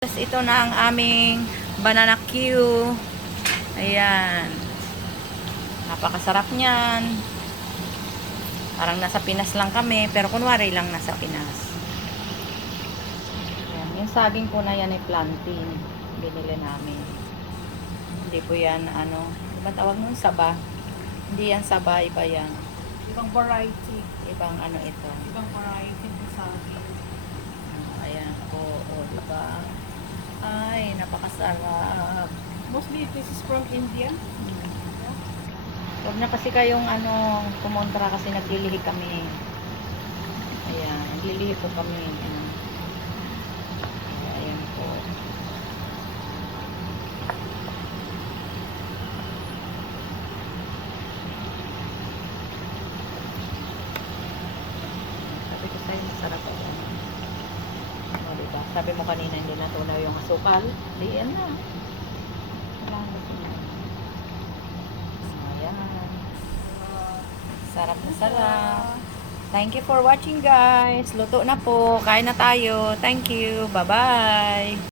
Tapos ito na ang aming banana Q. Ayan. Napakasarap niyan. Parang nasa Pinas lang kami, pero kunwari lang nasa Pinas. Ayan. Yung saging po na yan ay plantain. Binili namin. Hindi po yan, ano, di ba tawag nun? Saba. Hindi yan saba, iba yan. Ibang variety. Ibang ano ito. Ibang variety ng saging. Ayan po, o, di ba? Napakasarap. Mostly this is from India. Huwag na kasi kayong ano, kumontra kasi naglilihi kami. Ayan, naglilihi po kami. Ayan Sabi mo kanina, hindi natunaw yung asukal. Di, yan na. Ayan. Sarap na sarap. Thank you for watching guys. Luto na po. Kain na tayo. Thank you. Bye-bye.